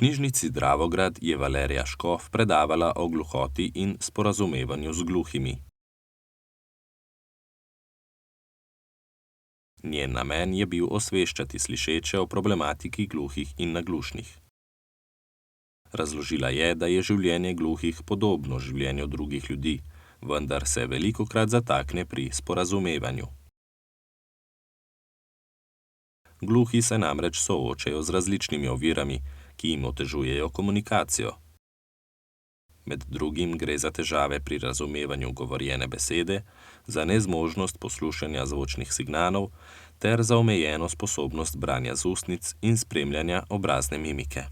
knjižnici Dravograd je Valerija Škof predavala o gluhoti in sporazumevanju z gluhimi. Njen namen je bil osveščati slišeče o problematiki gluhih in naglušnih. Razložila je, da je življenje gluhih podobno življenju drugih ljudi, vendar se velikokrat zatakne pri sporazumevanju. Gluhi se namreč soočajo z različnimi ovirami, ki jim otežujejo komunikacijo. Med drugim gre za težave pri razumevanju govorjene besede, za nezmožnost poslušanja zvočnih signalov ter za omejeno sposobnost branja z ustnic in spremljanja obrazne mimike.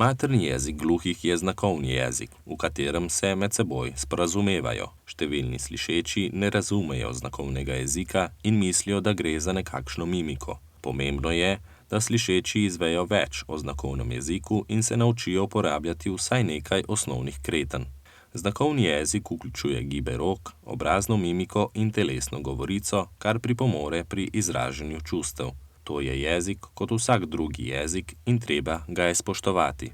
Materni jezik gluhih je znakovni jezik, v katerem se med seboj sporazumevajo. Številni slišeči ne razumejo znakovnega jezika in mislijo, da gre za nekakšno mimiko. Pomembno je, da slišeči izvejo več o znakovnem jeziku in se naučijo uporabljati vsaj nekaj osnovnih kretenj. Znakovni jezik vključuje gibe rok, obrazno mimiko in telesno govorico, kar pripomore pri izražanju čustev. To je jezik kot vsak drugi jezik in treba ga je spoštovati.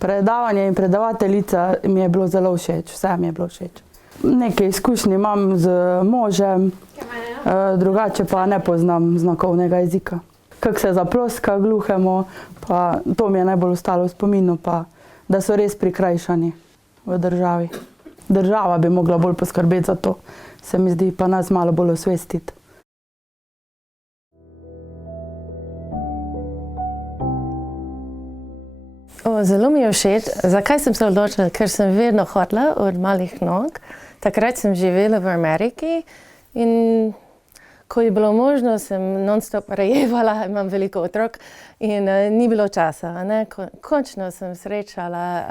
Predavanje in predavateljica mi je bilo zelo všeč, vse mi je bilo všeč. Nekaj izkušnje imam z možem, drugače pa ne poznam znakovnega jezika. Kako se zaploska gluhemu, pa to mi je najbolj ostalo v spominu, pa da so res prikrajšani v državi. Država bi mogla bolj poskrbeti za to, se mi zdi, pa nas malo bolj osvestiti. Zelo mi je všeč. Zakaj sem se odločila? Ker sem vedno hotela od malih nog. Takrat sem živela v Ameriki in ko je bilo možno, sem non-stop rejevala, imam veliko otrok in ni bilo časa. Končno sem srečala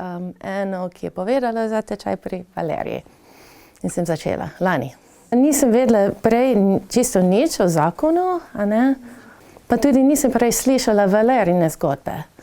eno, ki je povedala za tečaj pri Valeriji. In sem začela lani. Nisem vedela prej čisto nič o zakonu, pa tudi nisem prej slišala Valerijine zgodbe.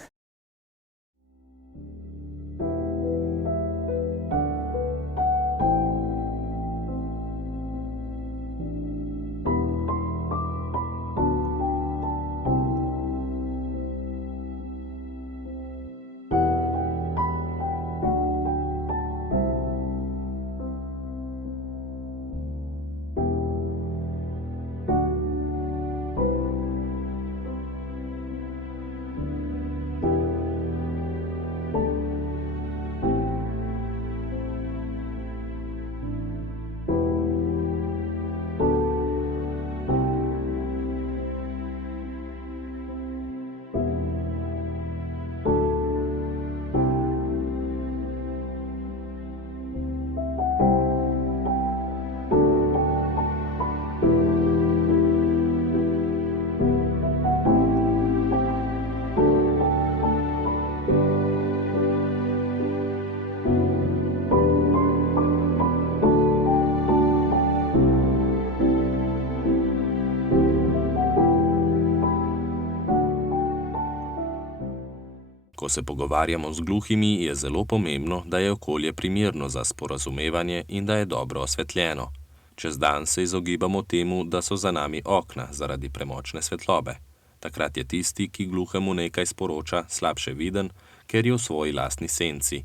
Ko se pogovarjamo z gluhimi, je zelo pomembno, da je okolje primerno za sporazumevanje in da je dobro osvetljeno. Čez dan se izogibamo temu, da so za nami okna zaradi premočne svetlobe. Takrat je tisti, ki gluhemu nekaj sporoča, slabše viden, ker je v svoji lastni senci.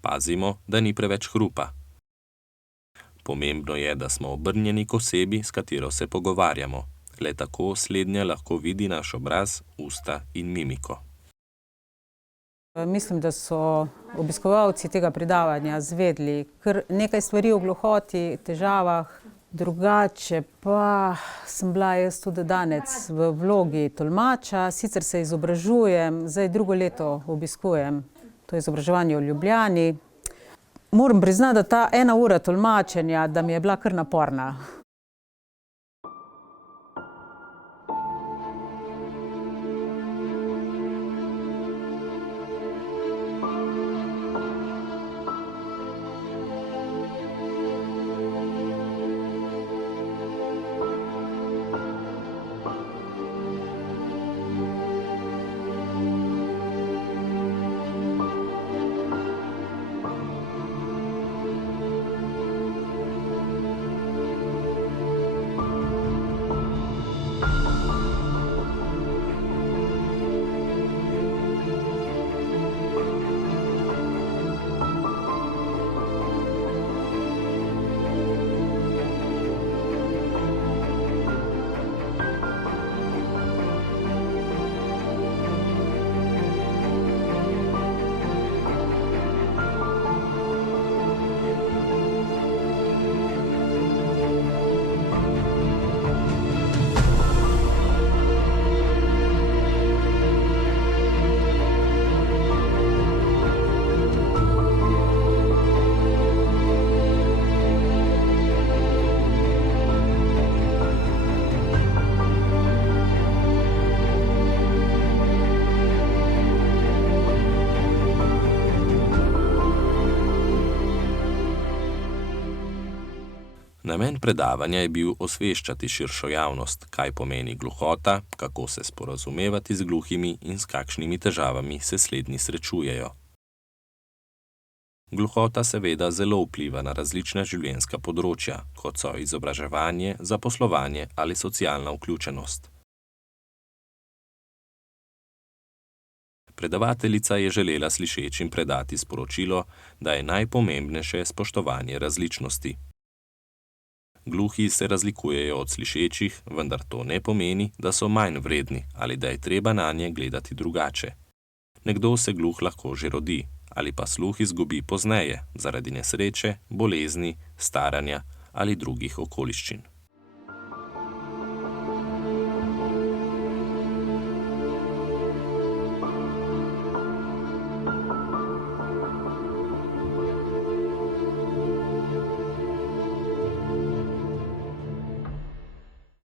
Pazimo, da ni preveč hrupa. Pomembno je, da smo obrnjeni k osebi, s katero se pogovarjamo. Le tako slednja lahko vidi naš obraz, usta in mimiko. Mislim, da so obiskovalci tega predavanja zvedli kar nekaj stvari o gluhoti, težavah. Drugače pa sem bila jaz tudi danes v vlogi tolmača, sicer se izobražujem, zdaj drugo leto obiskujem to izobraževanje v Ljubljani. Moram priznati, da ta 1 ura tolmačenja, da mi je bila kar naporna. Namen predavanja je bil osveščati širšo javnost, kaj pomeni gluhota, kako se sporazumevati z gluhimi in s kakšnimi težavami se slednji srečujejo. Gluhota seveda zelo vpliva na različna življenjska področja, kot so izobraževanje, zaposlovanje ali socialna vključenost. Predavateljica je želela slišečim predati sporočilo, da je najpomembnejše spoštovanje različnosti. Gluhi se razlikujejo od slišečih, vendar to ne pomeni, da so manj vredni ali da je treba nanje gledati drugače. Nekdo se gluh lahko že rodi ali pa sluh izgubi pozneje zaradi nesreče, bolezni, staranja ali drugih okoliščin.